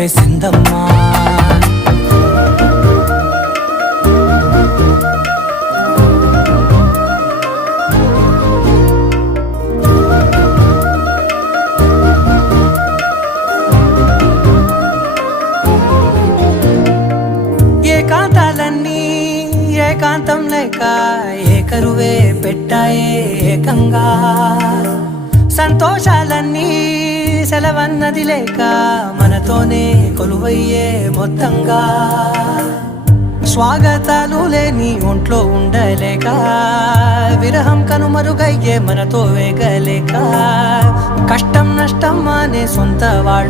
చెప్పేసిందమ్మా. ఏకాంతాలన్నీ ఏకాంతం లేక ఏకరువే పెట్టాయే ఏకంగా, సంతోషాలన్నీ సెలవన్నది లేక మనతోనే కొలువయ్యే మొత్తంగా, స్వాగతాలు లేని ఒంట్లో ఉండలేక విరహం కనుమరుగయ్యే మనతో వేగలేక, కష్టం నష్టం అనే సొంత వాళ్ళు